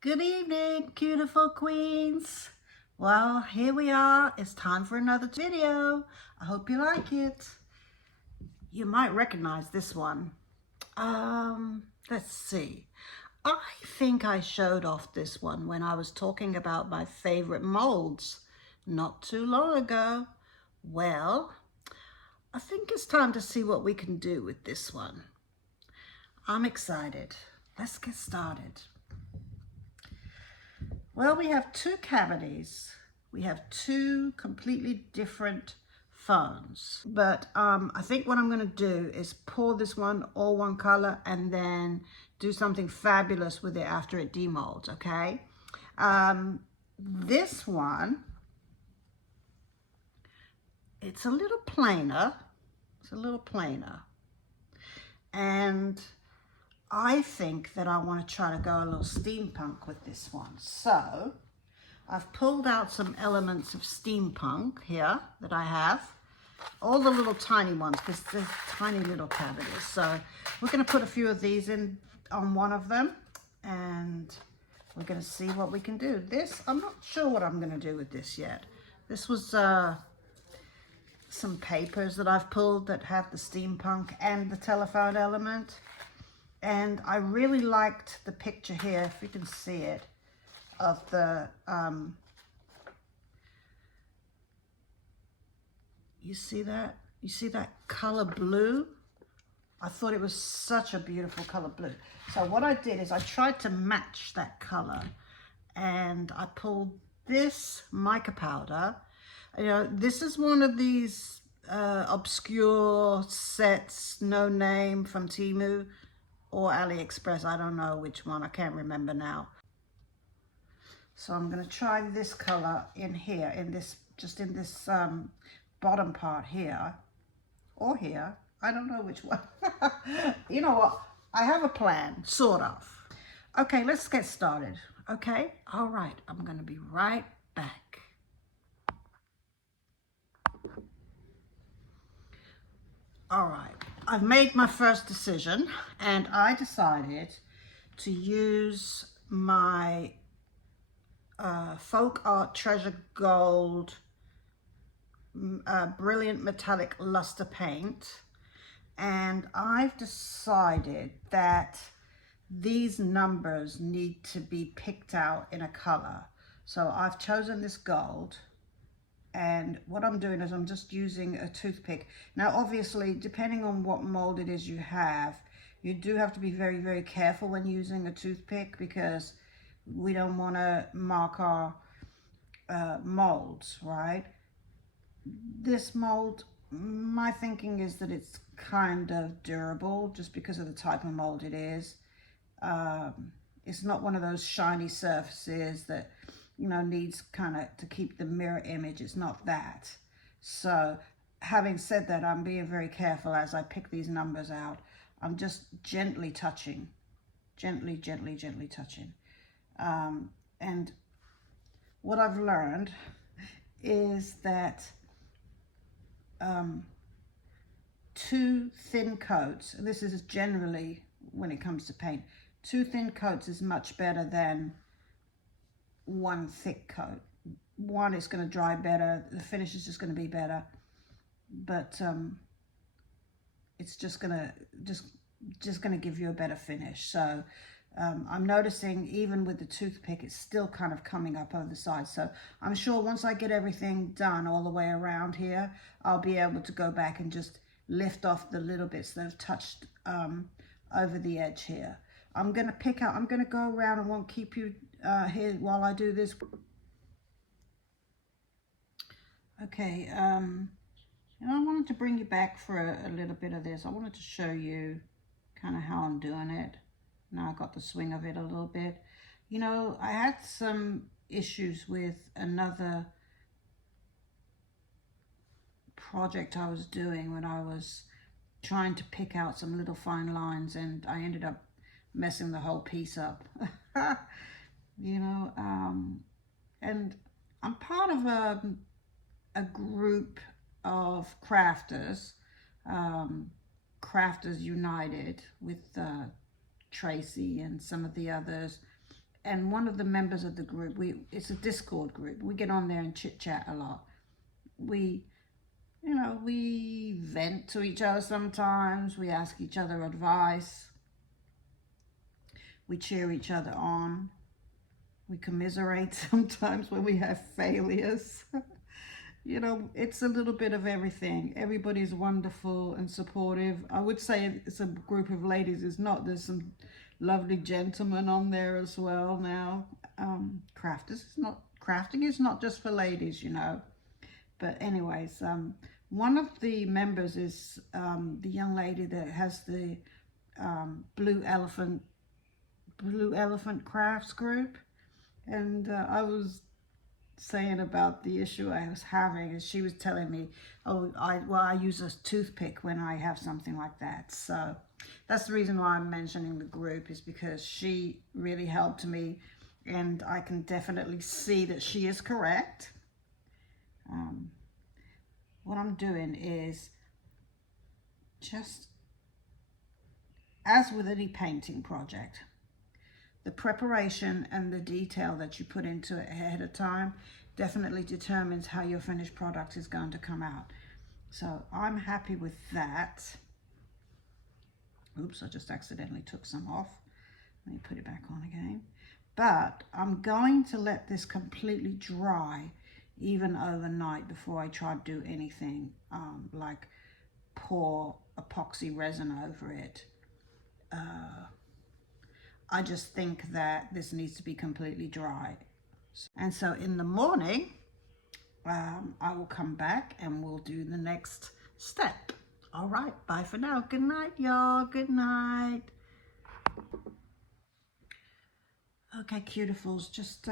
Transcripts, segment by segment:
Good evening, beautiful queens. Well, here we are. It's time for another video. I hope you like it. You might recognize this one. Let's see. I think I showed off this one when I was talking about my favorite molds not too long ago. Well, I think it's time to see what we can do with this one. I'm excited. Let's get started. Well, we have two cavities. We have two completely different phones. But I think what I'm going to do is pour this one all one color and then do something fabulous with it after it demolds, okay? This one, it's a little plainer. It's a little plainer. And I think that I want to try to go a little steampunk with this one. So I've pulled out some elements of steampunk here that I have. All the little tiny ones, because they're tiny little cavities. So we're going to put a few of these in on one of them. And we're going to see what we can do. This, I'm not sure what I'm going to do with this yet. This was some papers that I've pulled that have the steampunk and the telephone element. And I really liked the picture here, if you can see it, of the, you see that? You see that color blue? I thought it was such a beautiful color blue. So what I did is I tried to match that color, and I pulled this mica powder. You know, this is one of these obscure sets, no name, from Temu or AliExpress. I don't know which one, I can't remember now. So I'm going to try this color in here, in this, just in this bottom part here, or here. I don't know which one. You know what? I have a plan, sort of. Okay, let's get started. Okay? All right, I'm going to be right back. All right, I've made my first decision, and I decided to use my Folk Art Treasure Gold Brilliant Metallic Luster Paint, and I've decided that these numbers need to be picked out in a color. So I've chosen this gold, and what I'm doing is I'm just using a toothpick. Now obviously, depending on what mold it is you have, you do have to be very, very careful when using a toothpick, because we don't want to mark our molds, right? This mold, my thinking is that it's kind of durable just because of the type of mold it is. It's not one of those shiny surfaces that, you know, needs kind of to keep the mirror image. It's not that. So having said that, I'm being very careful as I pick these numbers out. I'm just gently touching, gently touching. And what I've learned is that two thin coats, and this is generally when it comes to paint, two thin coats is much better than one thick coat. One is going to dry better, the finish is just going to be better, but it's just going to give you a better finish. So I'm noticing even with the toothpick, it's still kind of coming up over the side. So I'm sure once I get everything done all the way around here, I'll be able to go back and just lift off the little bits that have touched over the edge here. I'm going to pick out, I'm going to go around and won't keep you here while I do this. Okay, and I wanted to bring you back for a little bit of this. I wanted to show you kind of how I'm doing it. Now I got the swing of it a little bit. You know, I had some issues with another project I was doing when I was trying to pick out some little fine lines, and I ended up messing the whole piece up. You know, and I'm part of a group of crafters, Crafters United, with Tracy and some of the others, and one of the members of the group, it's a Discord group. We get on there and chit chat a lot. We vent to each other sometimes. We ask each other advice. We cheer each other on. We commiserate sometimes when we have failures. It's a little bit of everything. Everybody's wonderful and supportive. I would say it's a group of ladies. It's not. There's some lovely gentlemen on there as well now. Crafting is not just for ladies, But anyways, one of the members is the young lady that has the Blue Elephant Crafts group, and I was saying about the issue I was having, and she was telling me, I use a toothpick when I have something like that. So that's the reason why I'm mentioning the group, is because she really helped me, and I can definitely see that she is correct. What I'm doing is, just as with any painting project, the preparation and the detail that you put into it ahead of time definitely determines how your finished product is going to come out. So I'm happy with that. Oops, I just accidentally took some off. Let me put it back on again. But I'm going to let this completely dry even overnight before I try to do anything like pour epoxy resin over it. I just think that this needs to be completely dry. And so in the morning, I will come back and we'll do the next step. All right, bye for now. Good night, y'all. Good night. Okay, cutifuls, just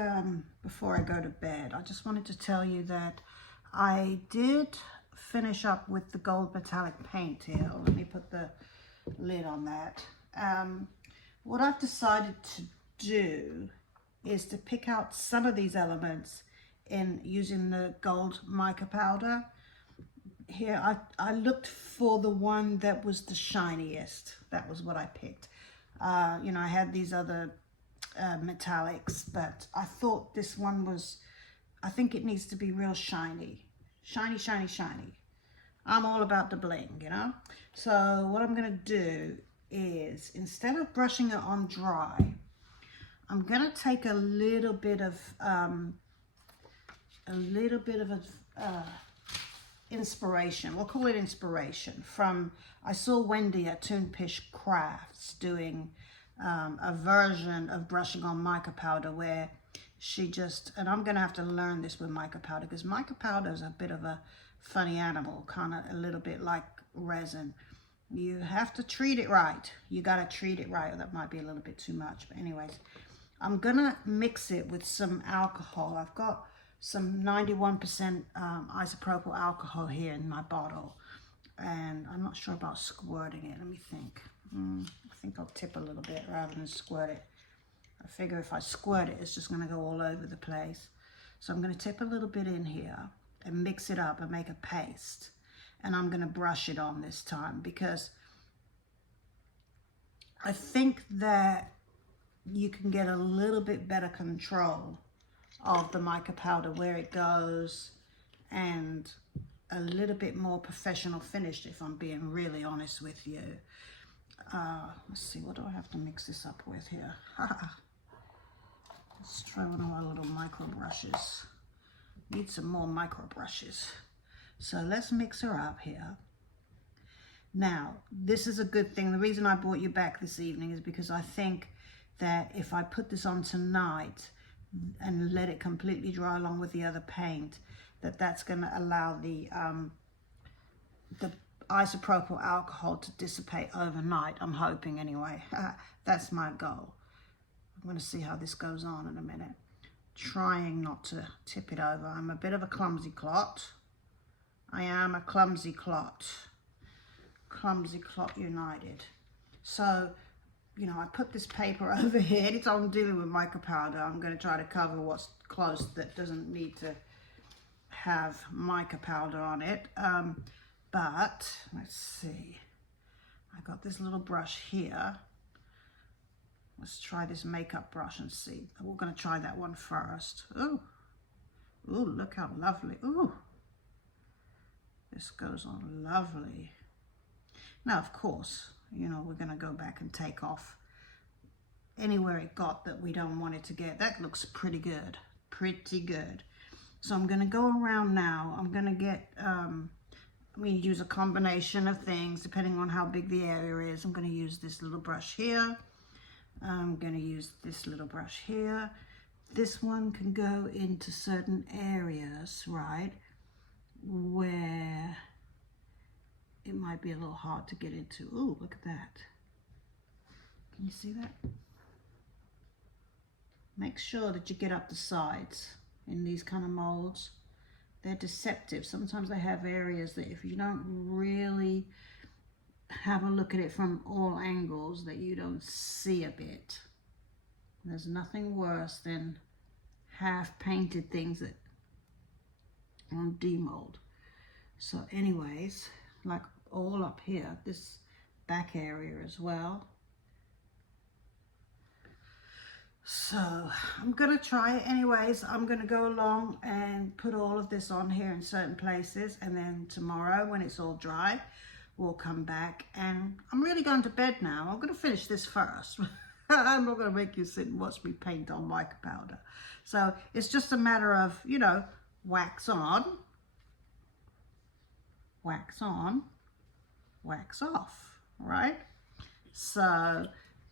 before I go to bed, I just wanted to tell you that I did finish up with the gold metallic paint here. Let me put the lid on that. What I've decided to do is to pick out some of these elements in using the gold mica powder. Here, I looked for the one that was the shiniest. That was what I picked. I had these other metallics, but I thought this one was, I think it needs to be real shiny. Shiny, shiny, shiny. I'm all about the bling, So what I'm going to do is, instead of brushing it on dry, I'm going to take a little bit of inspiration. We'll call it inspiration from, I saw Wendy at Toonpish Crafts doing a version of brushing on mica powder where she just, and I'm going to have to learn this with mica powder, because mica powder is a bit of a funny animal, kind of a little bit like resin. You have to treat it right. You got to treat it right. That might be a little bit too much, but anyways, I'm going to mix it with some alcohol. I've got some 91% isopropyl alcohol here in my bottle, and I'm not sure about squirting it. Let me think. I think I'll tip a little bit rather than squirt it. I figure if I squirt it, it's just going to go all over the place. So I'm going to tip a little bit in here and mix it up and make a paste. And I'm going to brush it on this time, because I think that you can get a little bit better control of the mica powder, where it goes, and a little bit more professional finished, if I'm being really honest with you. Let's see, what do I have to mix this up with here? Let's try one of our little micro brushes. Need some more micro brushes. So let's mix her up here. Now, this is a good thing. The reason I brought you back this evening is because I think that if I put this on tonight and let it completely dry along with the other paint, that's going to allow the isopropyl alcohol to dissipate overnight. I'm hoping anyway. That's my goal. I'm going to see how this goes on in a minute. Trying not to tip it over. I'm a bit of a clumsy clot. I am a clumsy clot. Clumsy clot united. So, I put this paper over here. Anytime I'm dealing with mica powder, I'm going to try to cover what's close that doesn't need to have mica powder on it. But let's see. I got this little brush here. Let's try this makeup brush and see. We're going to try that one first. Oh, look how lovely. Ooh, this goes on lovely. Now, of course, you know, we're going to go back and take off anywhere it got that we don't want it to get. That looks pretty good, pretty good. So I'm going to go around now. I'm going to get, I'm going to use a combination of things depending on how big the area is. I'm going to use this little brush here. I'm going to use this little brush here. This one can go into certain areas, right, where it might be a little hard to get into. Ooh, look at that. Can you see that? Make sure that you get up the sides in these kind of molds. They're deceptive. Sometimes they have areas that if you don't really have a look at it from all angles, that you don't see a bit. There's nothing worse than half painted things that on demold. So anyways, like all up here, this back area as well. So I'm gonna try it anyways. I'm gonna go along and put all of this on here in certain places, and then tomorrow when it's all dry, we'll come back. And I'm really going to bed now. I'm gonna finish this first. I'm not gonna make you sit and watch me paint on mica powder. So it's just a matter of, you know, wax on, wax on, wax off, right? So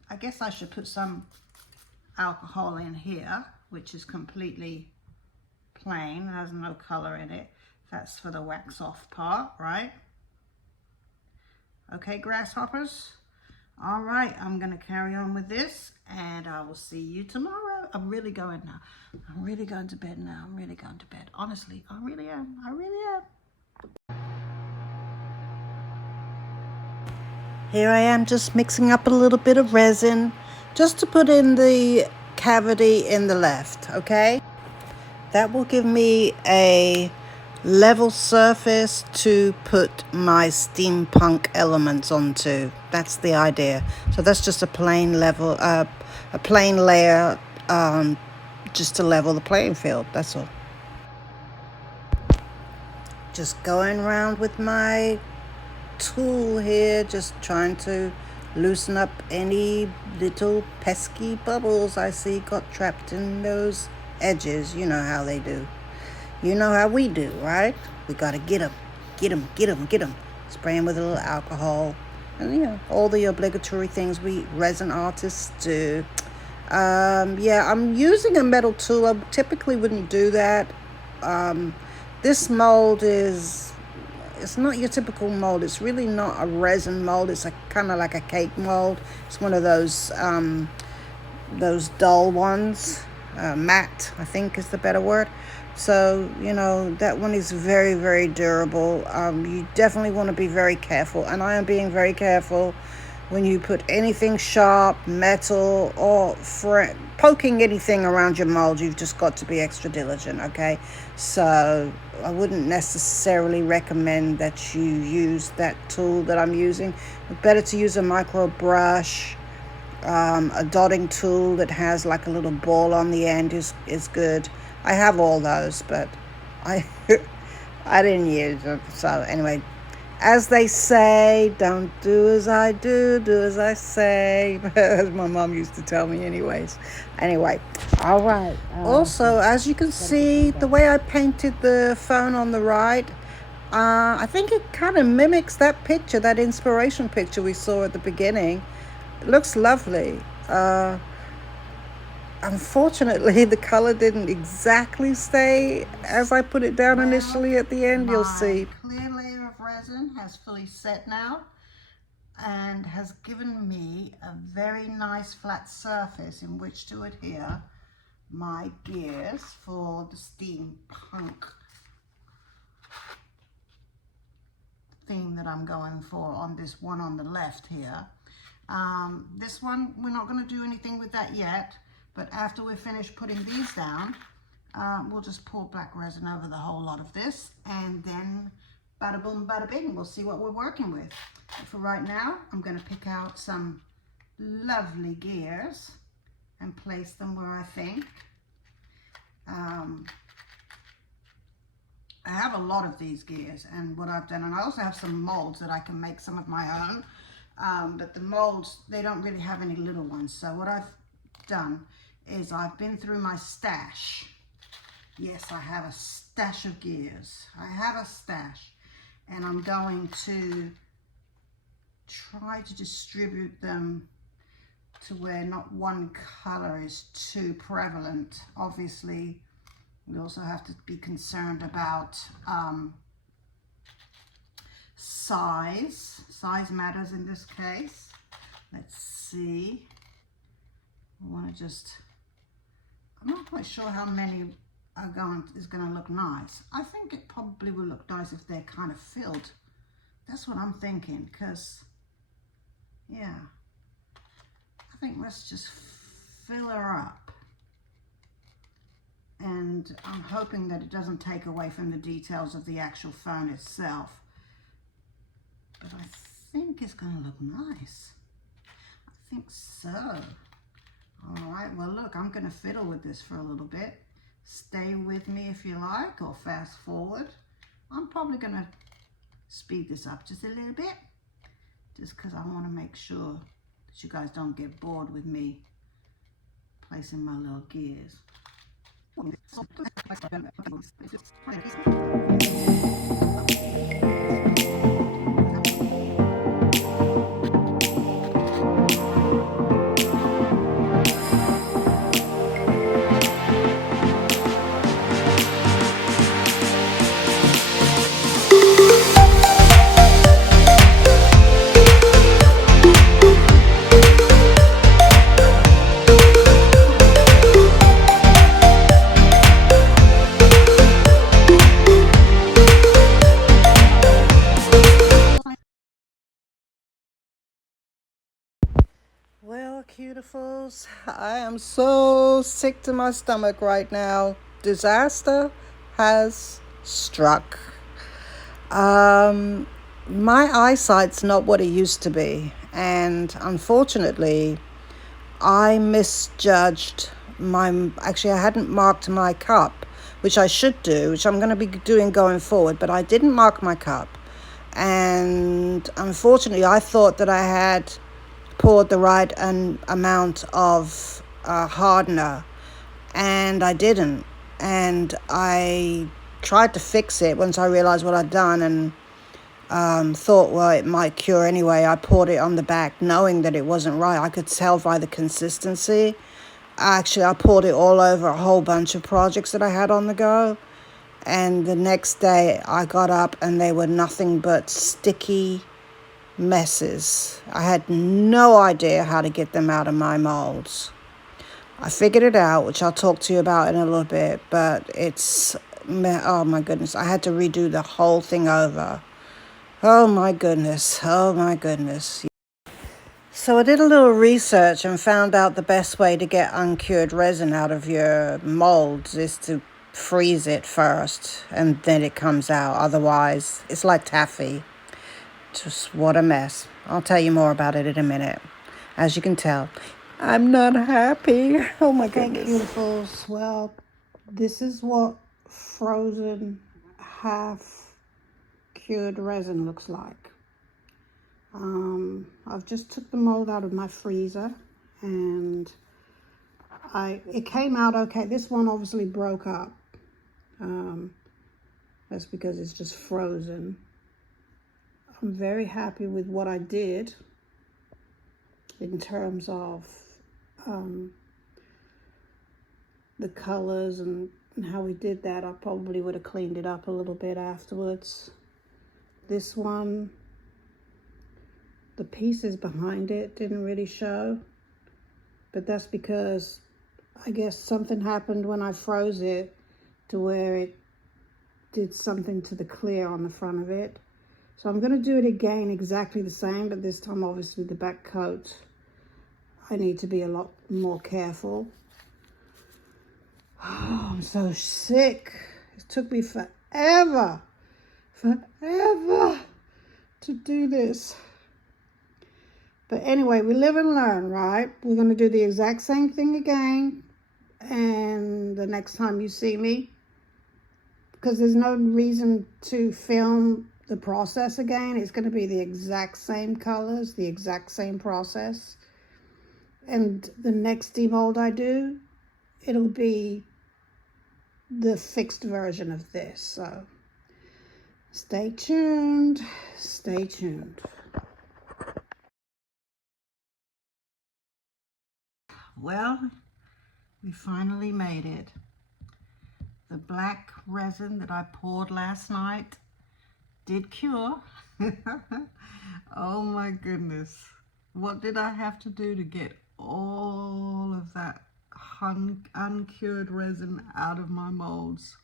I guess I should put some alcohol in here, which is completely plain, has no color in it. That's for the wax off part, right? Okay, grasshoppers. All right, I'm gonna carry on with this, and I will see you tomorrow. I'm really going now. I'm really going to bed now. I'm really going to bed. Honestly, I really am. I really am. Here I am just mixing up a little bit of resin just to put in the cavity in the left, okay? That will give me a level surface to put my steampunk elements onto. That's the idea. So that's just a plain level, a plain layer, just to level the playing field. That's all. Just going around with my tool here, just trying to loosen up any little pesky bubbles I see got trapped in those edges. You know how they do. You know how we do, right? We gotta get them, get them, get them, get them. Spray them with a little alcohol, and you know, all the obligatory things we resin artists do. Yeah, I'm using a metal tool. I typically wouldn't do that. This mold is, it's not your typical mold. It's really not a resin mold. It's a kind of like a cake mold. It's one of those dull ones. Matte, I think is the better word. So, you know, that one is very, very durable. You definitely want to be very careful. And I am being very careful when you put anything sharp, metal, or poking anything around your mold. You've just got to be extra diligent, okay? So I wouldn't necessarily recommend that you use that tool that I'm using. It's better to use a micro brush. A dotting tool that has like a little ball on the end is good. I have all those, but I didn't use them. So anyway, as they say, don't do as I do, do as I say. As my mom used to tell me anyways. Anyway, all right. Also, as you can see, the way I painted the phone on the right, I think it kind of mimics that picture, that inspiration picture we saw at the beginning. It looks lovely. Unfortunately, the color didn't exactly stay as I put it down initially at the end. You'll see. Clear layer of resin has fully set now and has given me a very nice flat surface in which to adhere my gears for the steampunk theme that I'm going for on this one on the left here. This one, we're not going to do anything with that yet. But after we're finished putting these down, we'll just pour black resin over the whole lot of this, and then bada boom, bada bing, we'll see what we're working with. But for right now, I'm going to pick out some lovely gears and place them where I think. I have a lot of these gears, and what I've done, and I also have some molds that I can make some of my own, but the molds, they don't really have any little ones. So what I've done is I've been through my stash. Yes, I have a stash of gears. I have a stash, and I'm going to try to distribute them to where not one color is too prevalent. Obviously, we also have to be concerned about size. Size matters in this case. Let's see. I want to just, I'm not quite sure how many is going to look nice. I think it probably will look nice if they're kind of filled. That's what I'm thinking, because, yeah, I think let's just fill her up. And I'm hoping that it doesn't take away from the details of the actual phone itself. But I think it's going to look nice. I think so. All right, well, look, I'm going to fiddle with this for a little bit. Stay with me if you like, or fast forward. I'm probably going to speed this up just a little bit, just because I want to make sure that you guys don't get bored with me placing my little gears. Well, cutifuls, I am so sick to my stomach right now. Disaster has struck. My eyesight's not what it used to be, and unfortunately, I misjudged actually I hadn't marked my cup, which I should do, which I'm going to be doing going forward, but I didn't mark my cup. And unfortunately, I thought that I had poured the right amount of hardener, and I didn't. And I tried to fix it once I realized what I'd done, and thought, well, it might cure anyway. I poured it on the back knowing that it wasn't right. I could tell by the consistency. Actually, I poured it all over a whole bunch of projects that I had on the go, and the next day I got up and they were nothing but sticky messes. I had no idea how to get them out of my molds. I figured it out, which I'll talk to you about in a little bit, but oh my goodness, I had to redo the whole thing over. Oh my goodness. So I did a little research and found out the best way to get uncured resin out of your molds is to freeze it first and then it comes out. Otherwise, it's like taffy. Just what a mess. I'll tell you more about it in a minute. As you can tell, I'm not happy. Oh my goodness. Beautifuls. Well, this is what frozen half cured resin looks like. I've just took the mold out of my freezer, and it came out okay. This one obviously broke up. That's because it's just frozen. I'm very happy with what I did in terms of the colors and how we did that. I probably would have cleaned it up a little bit afterwards. This one, the pieces behind it didn't really show, but that's because I guess something happened when I froze it to where it did something to the clear on the front of it. So I'm going to do it again exactly the same, but this time obviously the back coat, I need to be a lot more careful. Oh, I'm so sick. It took me forever to do this. But anyway, we live and learn, right? We're going to do the exact same thing again. And the next time you see me, because there's no reason to film the process again. It's going to be the exact same colors, the exact same process. And the next demold I do, it'll be the fixed version of this. So stay tuned, stay tuned. Well, we finally made it. The black resin that I poured last night did cure. Oh my goodness. What did I have to do to get all of that uncured resin out of my molds?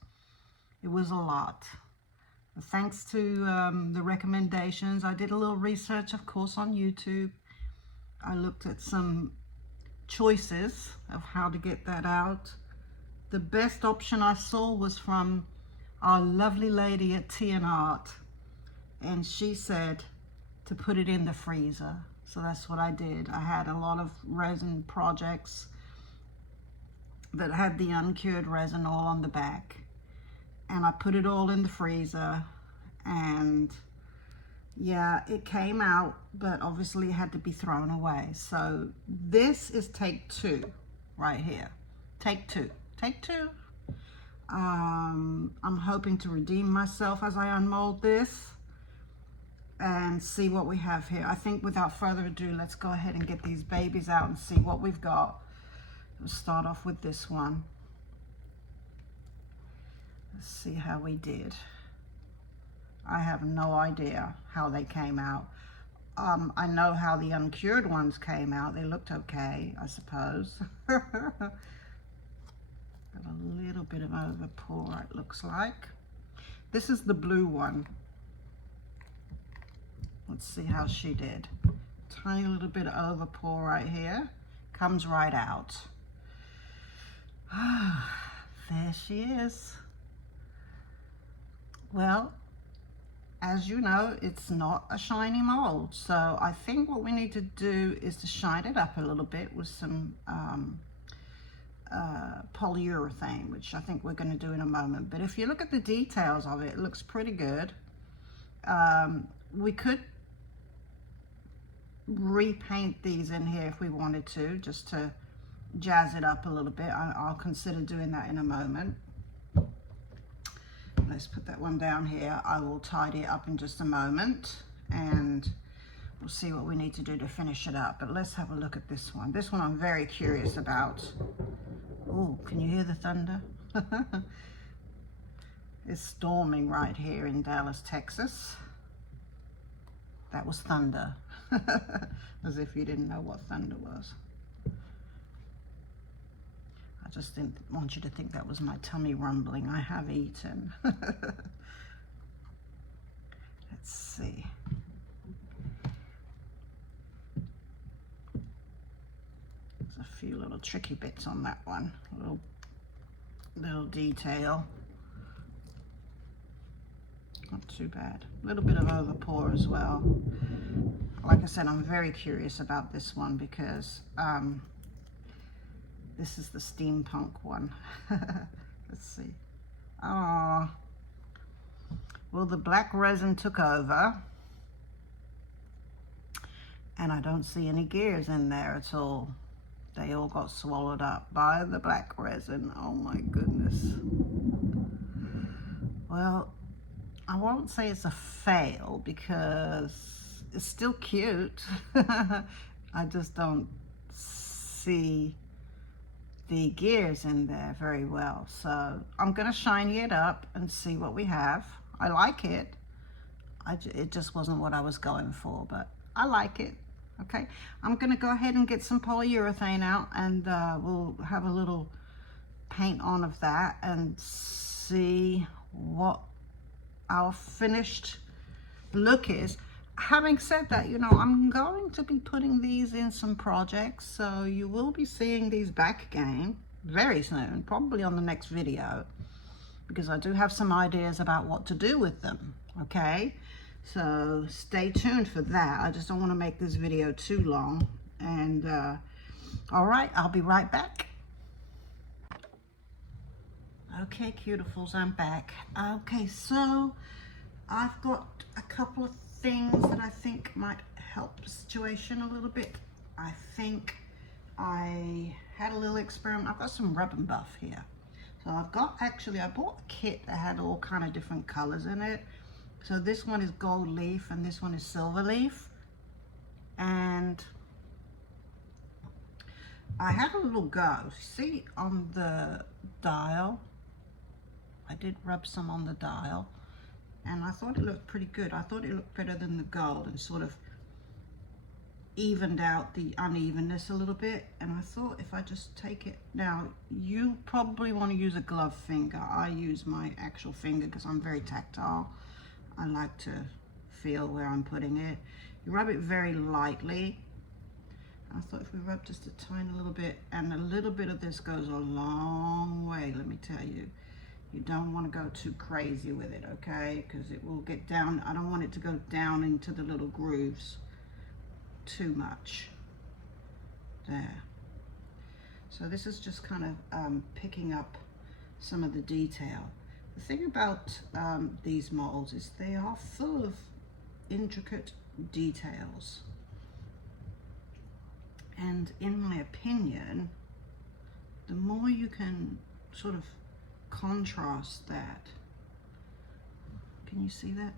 It was a lot. Thanks to the recommendations, I did a little research, of course, on YouTube. I looked at some choices of how to get that out. The best option I saw was from our lovely lady at Tea and Art, and she said to put it in the freezer. So that's what I did. I had a lot of resin projects that had the uncured resin all on the back, and I put it all in the freezer, and yeah, it came out, but obviously it had to be thrown away. So this is take 2 right here. Take 2. Take 2. I'm hoping to redeem myself as I unmold this and see what we have here. I think without further ado, let's go ahead and get these babies out and see what we've got. We'll start off with this one. Let's see how we did. I have no idea how they came out. I know how the uncured ones came out. They looked okay, I suppose. Got a little bit of overpour, it looks like. This is the blue one. Let's see how she did. Tiny little bit of overpour right here. Comes right out. There she is. Well, as you know, it's not a shiny mold. So I think what we need to do is to shine it up a little bit with some polyurethane, which I think we're going to do in a moment. But if you look at the details of it, it looks pretty good. We could repaint these in here if we wanted to, just to jazz it up a little bit. I'll consider doing that in a moment. Let's put that one down here. I will tidy it up in just a moment, and we'll see what we need to do to finish it up. But let's have a look at this one. This one I'm very curious about. Oh, can you hear the thunder? It's storming right here in Dallas, Texas. That was thunder. As if you didn't know what thunder was. I just didn't want you to think that was my tummy rumbling. I have eaten. Let's see. There's a few little tricky bits on that one. Little detail. Not too bad. A little bit of overpour as well. Like I said, I'm very curious about this one because this is the steampunk one. Let's see. Oh, well, the black resin took over, and I don't see any gears in there at all. They all got swallowed up by the black resin. Oh my goodness. Well, I won't say it's a fail because it's still cute. I just don't see the gears in there very well. So I'm gonna shiny it up and see what we have. I like it. It just wasn't what I was going for, but I like it. Okay, I'm gonna go ahead and get some polyurethane out, and we'll have a little paint on of that and see what our finished look is. Having said that, you know, I'm going to be putting these in some projects, so you will be seeing these back again very soon, probably on the next video, because I do have some ideas about what to do with them. Okay, So stay tuned for that. I just don't want to make this video too long. And all right, I'll be right back. Okay, cutifuls, I'm back. Okay, so I've got a couple of things that I think might help the situation a little bit. I think I had a little experiment. I've got some rub and buff here. So I've got, actually, I bought a kit that had all kind of different colors in it. So this one is gold leaf and this one is silver leaf. And I had a little go. See on the dial, I did rub some on the dial and I thought it looked pretty good. I thought it looked better than the gold and sort of evened out the unevenness a little bit. And I thought if I just take it, now you probably want to use a glove finger. I use my actual finger because I'm very tactile. I like to feel where I'm putting it. You rub it very lightly. I thought if we rub just a tiny little bit, and a little bit of this goes a long way, let me tell you. You don't want to go too crazy with it, okay? Because it will get down. I don't want it to go down into the little grooves too much. There. So this is just kind of picking up some of the detail. The thing about these molds is they are full of intricate details. And in my opinion, the more you can sort of contrast that. Can you see that?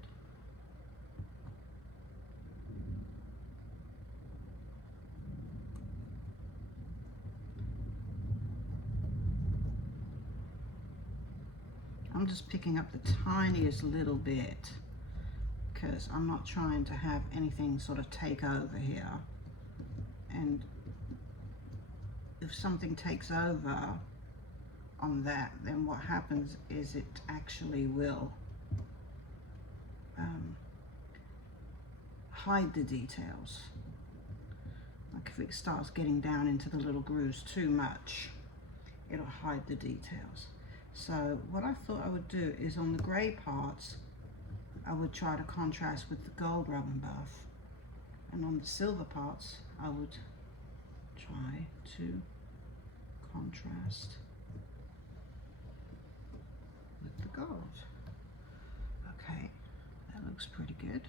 I'm just picking up the tiniest little bit because I'm not trying to have anything sort of take over here. And if something takes over on that, then what happens is it actually will hide the details. Like if it starts getting down into the little grooves too much, it'll hide the details. So what I thought I would do is on the gray parts, I would try to contrast with the gold rub and buff. And on the silver parts, I would try to contrast with the gold. Okay, that looks pretty good.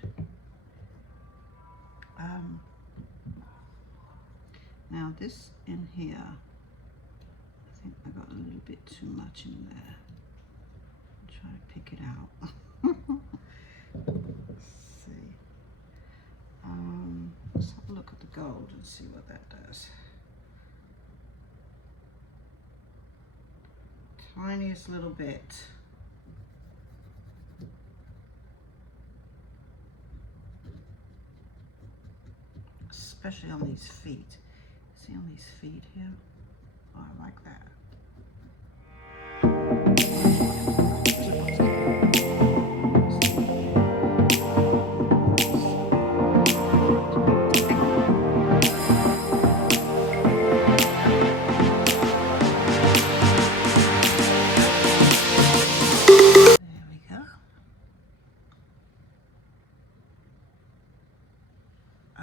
Now this in here, I think I got a little bit too much in there. I'll try to pick it out. Let's see. Let's have a look at the gold and see what that does. Tiniest little bit. Especially on these feet. See on these feet here? Oh, I like that.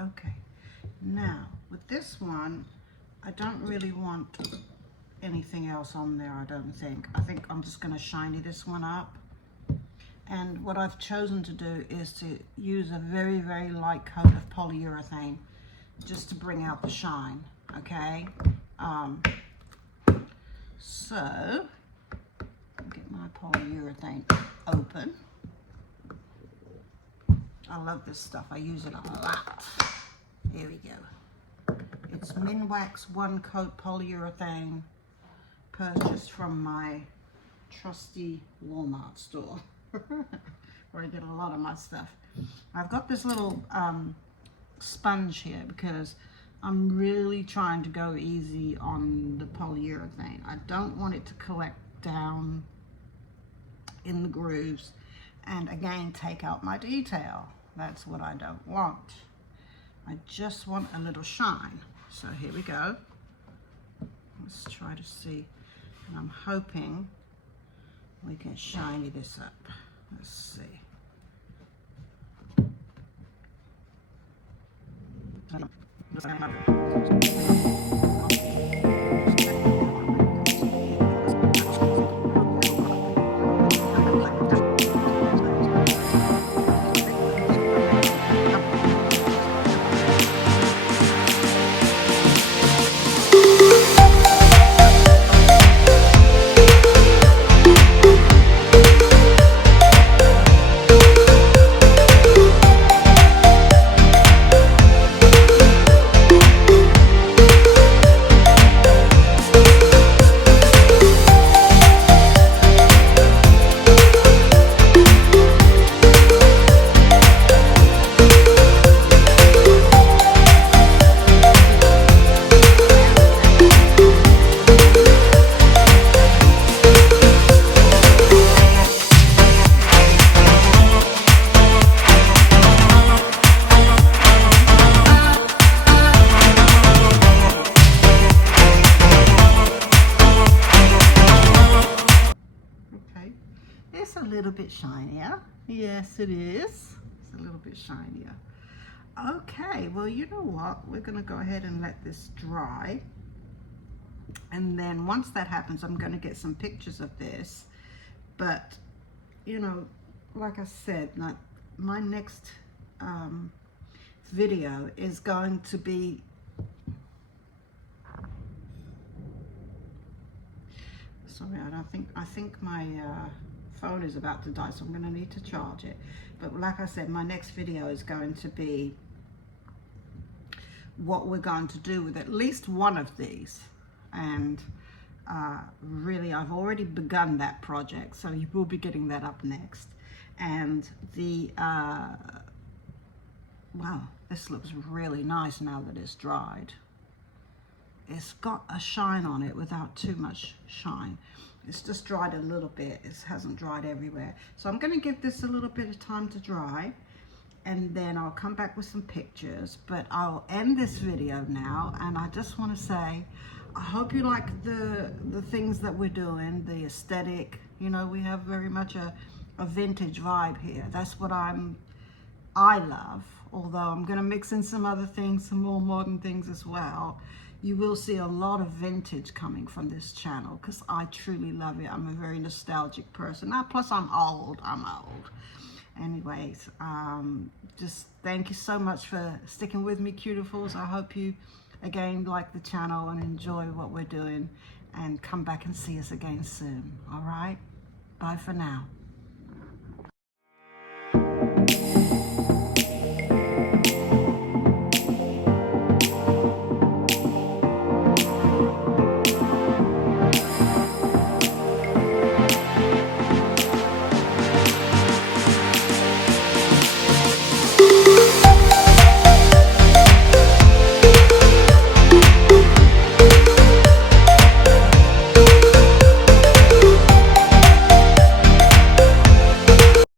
Okay, now with this one, I don't really want anything else on there, I don't think. I think I'm just going to shiny this one up. And what I've chosen to do is to use a very, very light coat of polyurethane just to bring out the shine, okay? So, I'll get my polyurethane open. I love this stuff. I use it a lot. Here we go. It's Minwax One Coat Polyurethane, purchased from my trusty Walmart store, where I get a lot of my stuff. I've got this little sponge here because I'm really trying to go easy on the polyurethane. I don't want it to collect down in the grooves and again take out my detail. That's what I don't want. I just want a little shine. So here we go. Let's try to see. And I'm hoping we can shiny this up. Let's see. Okay, it's a little bit shinier. Yes, it is. It's a little bit shinier. Okay, well, you know what? We're going to go ahead and let this dry. And then once that happens, I'm going to get some pictures of this. But, you know, like I said, my next video is going to be sorry, I think my phone is about to die, so I'm going to need to charge it. But like I said, my next video is going to be what we're going to do with at least one of these. And really, I've already begun that project, so you will be getting that up next. And the wow, this looks really nice now that it's dried. It's got a shine on it without too much shine. It's just dried a little bit. It hasn't dried everywhere. So I'm going to give this a little bit of time to dry, and then I'll come back with some pictures. But I'll end this video now, and I just want to say I hope you like the things that we're doing, the aesthetic. You know, we have very much a vintage vibe here. That's what I love, although I'm going to mix in some other things, some more modern things as well. You will see a lot of vintage coming from this channel because I truly love it. I'm a very nostalgic person. Plus I'm old. Anyways, just thank you so much for sticking with me, Cutifuls. I hope you again like the channel and enjoy what we're doing, and come back and see us again soon. All right, bye for now.